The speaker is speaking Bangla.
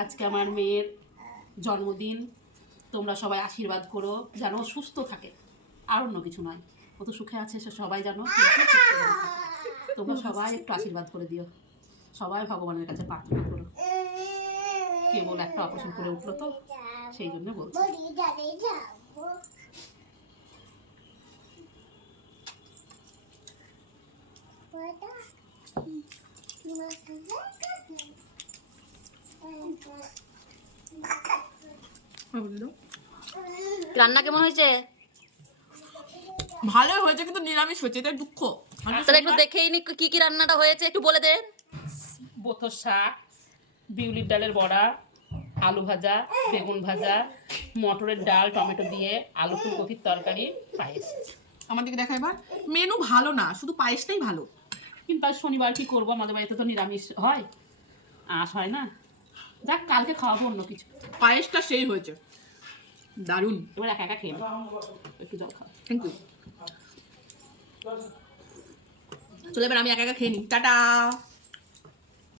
আজকে আমার মেয়ের জন্মদিন, তোমরা সবাই আশীর্বাদ করো যেন সুস্থ থাকে, আর অন্য কিছু নয়। ও তো সুখে আছে সে সবাই জানো, তোমরা সবাই একটু আশীর্বাদ করে দিও, সবাই ভগবানের কাছে প্রার্থনা করো। কেবল একটা অপারেশন করে উঠলো তো, সেই জন্য বলছি। রান্না কেমন হয়েছে? ভালো হয়েছে, কিন্তু নিরামিষ হয়েছে, এটা দুঃখ। তাহলে একটু দেখেই নি কি কি রান্নাটা হয়েছে, একটু বলে দেন। বোথর শাক, বিউলির ডালের বড়া, আলু ভাজা, বেগুন ভাজা, মটরের ডাল, টমেটো দিয়ে আলু ফুলকপির তরকারি, পায়েস। আমার দিকে দেখা এবার। মেনু ভালো না, শুধু পায়েসটাই ভালো। কিন্তু আজ শনিবার কি করবো, আমাদের বাড়িতে তো নিরামিষ হয়, আঁশ হয় না। যাক, কালকে খাওয়াবো অন্য কিছু। পায়েসটা সেই হয়েছে, দারুণ। এবার একা একা খেয়ে নাও, একটু জল খাও। Thank you. চলে এবার আমি একা একা খেয়ে নিই। টাটা।